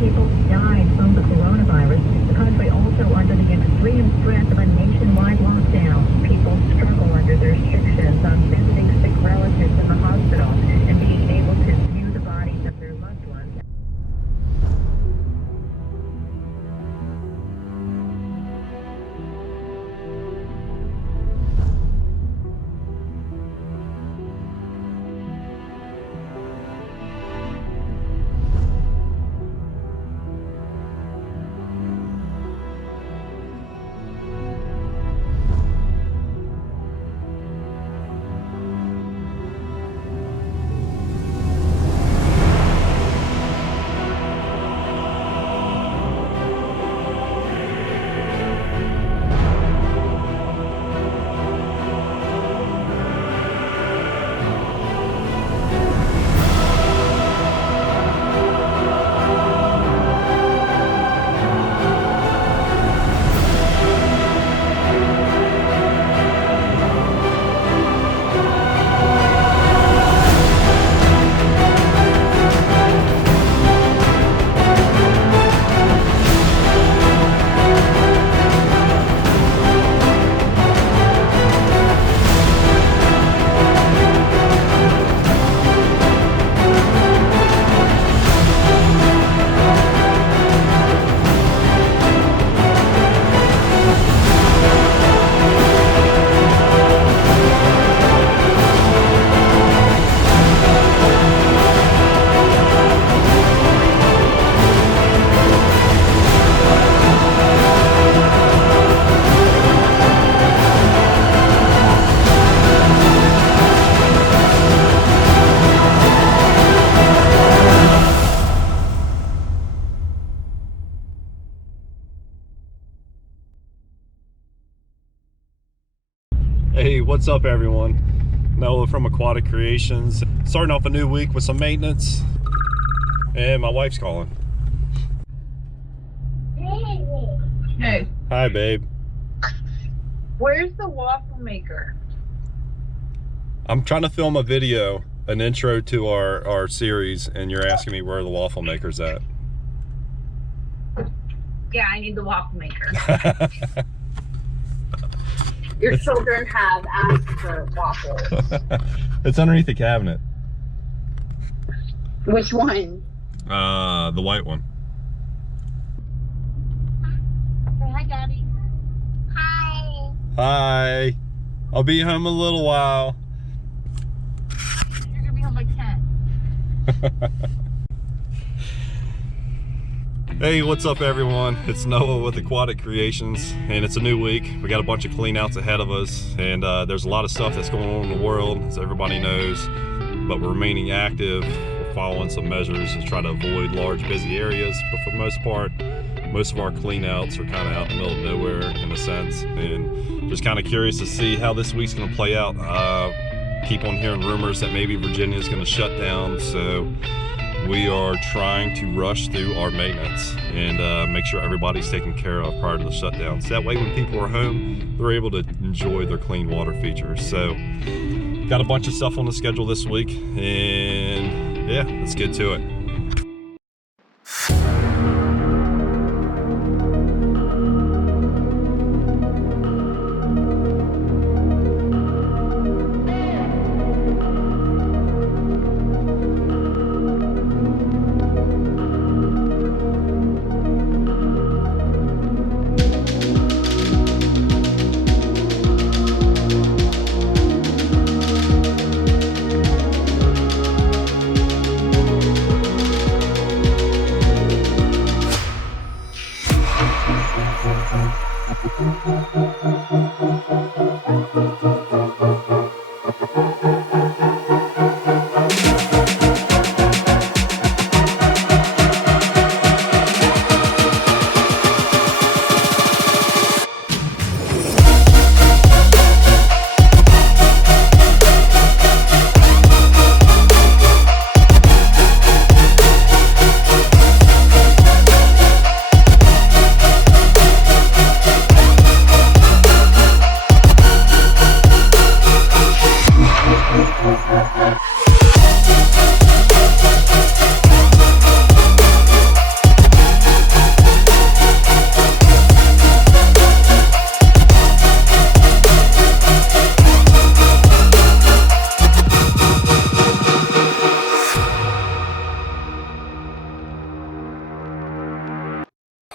people died from the coronavirus. The country also under the extreme stress of a nationwide lockdown. People struggle under the restrictions on visiting sick relatives in the hospital and being able to view the bodies of their loved ones. Hey, what's up everyone? Noah from Aquatic Creations. Starting off a new week with some maintenance. And my wife's calling. Hey. Hi, babe. Where's the waffle maker? I'm trying to film a video, an intro to our series, and you're asking me where the waffle maker's at. Yeah, I need the waffle maker. Your children have asked for waffles. It's underneath the cabinet. Which one? The white one. Say hi, Daddy. Hi. Hi. I'll be home a little while. You're gonna be home by 10. Hey, what's up everyone? It's Noah with Aquatic Creations, and it's a new week. We got a bunch of clean outs ahead of us, and there's a lot of stuff that's going on in the world, as everybody knows, but we're remaining active. We're following some measures to try to avoid large busy areas, but for the most part, most of our clean outs are kind of out in the middle of nowhere in a sense, and just kind of curious to see how this week's going to play out. Keep on hearing rumors that maybe Virginia's going to shut down, so we are trying to rush through our maintenance and make sure everybody's taken care of prior to the shutdown. So that way when people are home, they're able to enjoy their clean water features. So got a bunch of stuff on the schedule this week, and yeah, let's get to it.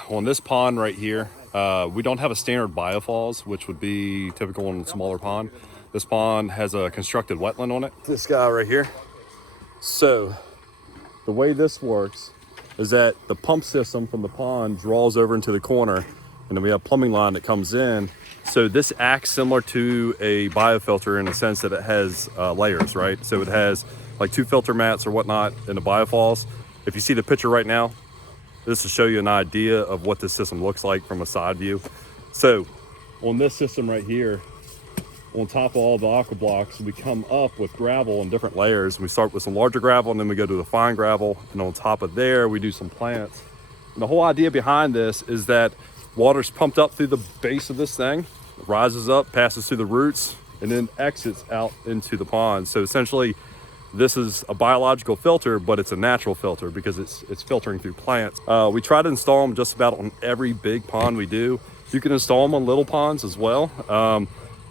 on this pond right here, we don't have a standard biofalls, which would be typical on a smaller pond. This pond has a constructed wetland on it. This guy right here. So the way this works is that the pump system from the pond draws over into the corner, and then we have a plumbing line that comes in. So this acts similar to a biofilter in the sense that it has layers, right? So it has like 2 filter mats or whatnot in the biofalls. If you see the picture right now, this will show you an idea of what this system looks like from a side view. So on this system right here, on top of all the aqua blocks, we come up with gravel in different layers. We start with some larger gravel, and then we go to the fine gravel, and on top of there we do some plants. And the whole idea behind this is that water's pumped up through the base of this thing, rises up, passes through the roots, and then exits out into the pond. So essentially this is a biological filter, but it's a natural filter because it's filtering through plants. We try to install them just about on every big pond we do. You can install them on little ponds as well.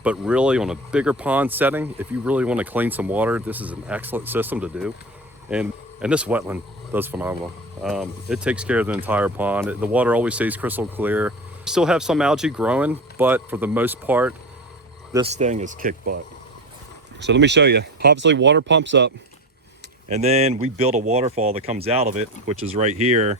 But really on a bigger pond setting, if you really want to clean some water, this is an excellent system to do. And this wetland does phenomenal. It takes care of the entire pond. The water always stays crystal clear. Still have some algae growing, but for the most part, this thing is kick butt. So let me show you. Obviously water pumps up, and then we build a waterfall that comes out of it, which is right here.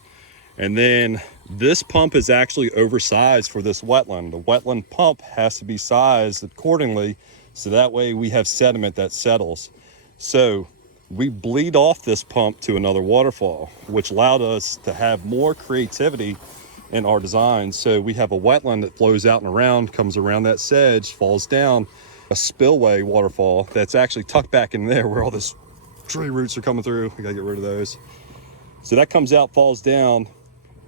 And then this pump is actually oversized for this wetland. The wetland pump has to be sized accordingly, so that way we have sediment that settles. So we bleed off this pump to another waterfall, which allowed us to have more creativity in our design. So we have a wetland that flows out and around, comes around that sedge, falls down, a spillway waterfall that's actually tucked back in there where all this tree roots are coming through. We gotta get rid of those. So that comes out, falls down,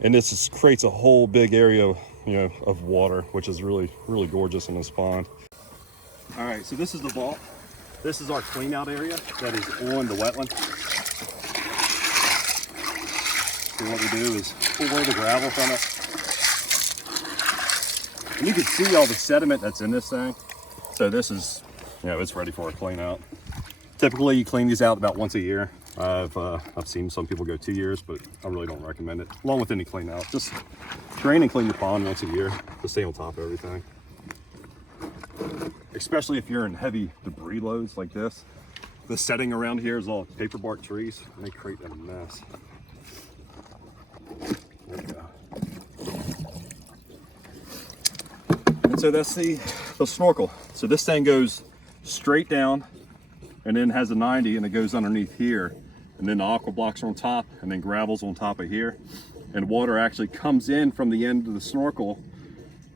and this just creates a whole big area, of water, which is really, really gorgeous in this pond. All right, so this is the vault. This is our clean out area that is on the wetland. So what we do is pull away the gravel from it. And you can see all the sediment that's in this thing. So this is, it's ready for a clean out. Typically you clean these out about once a year. I've seen some people go 2 years, but I really don't recommend it. Along with any clean out, just drain and clean your pond once a year to stay on top of everything. Especially if you're in heavy debris loads like this. The setting around here is all paper bark trees, and they create a mess. There we go. And so that's the snorkel. So this thing goes straight down and then has a 90, and it goes underneath here. And then the aqua blocks are on top, and then gravel's on top of here. And water actually comes in from the end of the snorkel.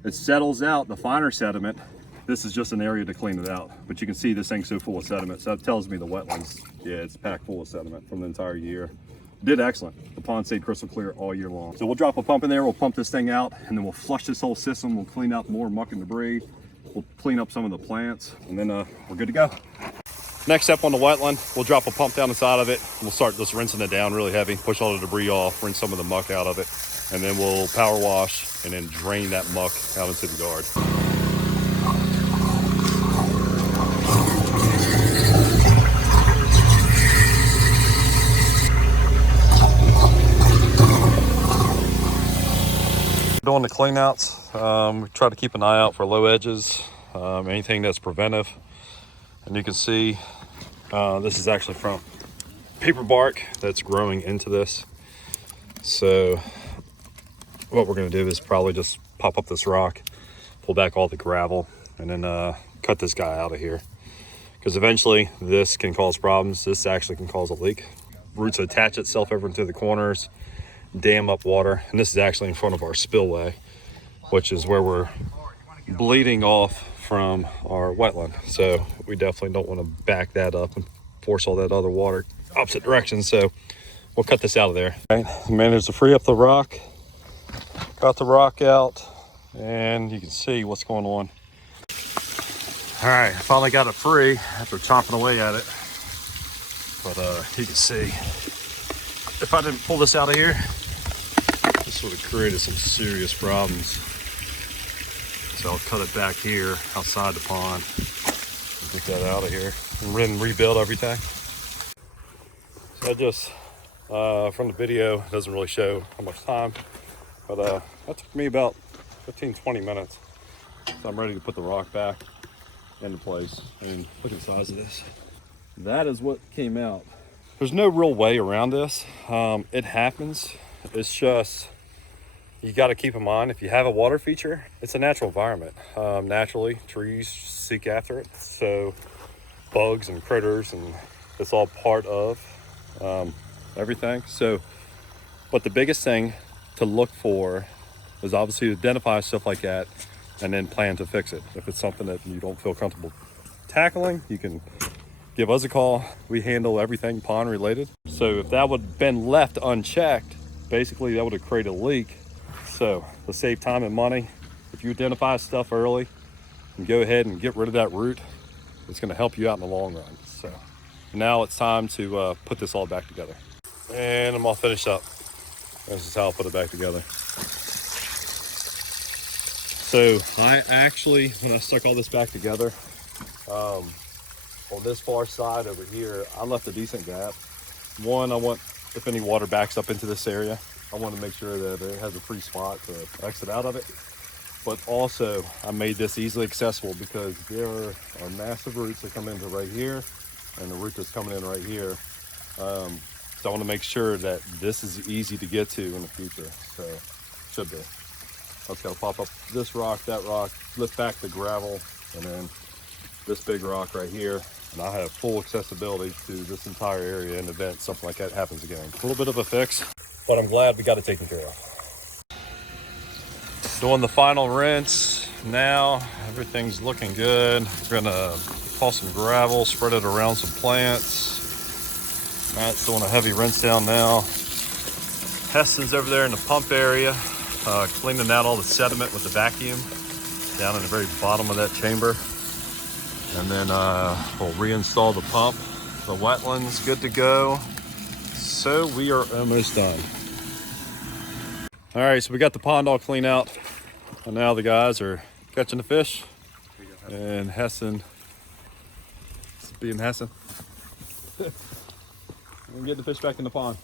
It settles out the finer sediment. This is just an area to clean it out. But you can see this thing's so full of sediment. So that tells me the wetlands, it's packed full of sediment from the entire year. Did excellent. The pond stayed crystal clear all year long. So we'll drop a pump in there, we'll pump this thing out, and then we'll flush this whole system. We'll clean out more muck and debris. We'll clean up some of the plants, and then we're good to go. Next step on the wetland, we'll drop a pump down the side of it. We'll start just rinsing it down really heavy, push all the debris off, rinse some of the muck out of it, and then we'll power wash and then drain that muck out into the yard. Doing the clean outs, we try to keep an eye out for low edges, anything that's preventive. And you can see this is actually from paper bark that's growing into this. So what we're going to do is probably just pop up this rock, pull back all the gravel, and then cut this guy out of here, because eventually this can cause problems. This actually can cause a leak. Roots attach itself over into the corners, dam up water, and this is actually in front of our spillway, which is where we're bleeding off from our wetland. So we definitely don't want to back that up and force all that other water opposite direction. So we'll cut this out of there. Okay, managed to free up the rock, got the rock out, and you can see what's going on. All right, I finally got it free after chomping away at it. But you can see, if I didn't pull this out of here, this would have created some serious problems. So I'll cut it back here outside the pond and get that out of here and then rebuild everything. So I just, from the video, it doesn't really show how much time But that took me about 15-20 minutes. So I'm ready to put the rock back into place. And look at the size of this. That is what came out. There's no real way around this. It happens. It's just, you got to keep in mind, if you have a water feature, it's a natural environment. Naturally, trees seek after it. So bugs and critters, and it's all part of everything. So, but the biggest thing to look for is obviously to identify stuff like that and then plan to fix it. If it's something that you don't feel comfortable tackling, you can give us a call. We handle everything pond related. So if that would have been left unchecked, basically that would have created a leak. So to save time and money, if you identify stuff early and go ahead and get rid of that root, it's going to help you out in the long run. So now it's time to put this all back together. And I'm all finished up. This is how I'll put it back together. So I actually, when I stuck all this back together, on this far side over here, I left a decent gap. One, I want, if any water backs up into this area, I want to make sure that it has a free spot to exit out of it. But also, I made this easily accessible because there are massive roots that come into right here, and the root that's coming in right here. So I want to make sure that this is easy to get to in the future. So, should be. I just got to pop up this rock, that rock, lift back the gravel, and then this big rock right here. And I have full accessibility to this entire area in the event something like that happens again. A little bit of a fix, but I'm glad we got it taken care of. Doing the final rinse now. Everything's looking good. We're gonna toss some gravel, spread it around some plants. Matt's doing a heavy rinse down now. Heston's over there in the pump area, cleaning out all the sediment with the vacuum down in the very bottom of that chamber. And then we'll reinstall the pump. The wetland's good to go. So we are almost done. All right, so we got the pond all cleaned out. And now the guys are catching the fish. And Heston, being Heston. And get the fish back in the pond.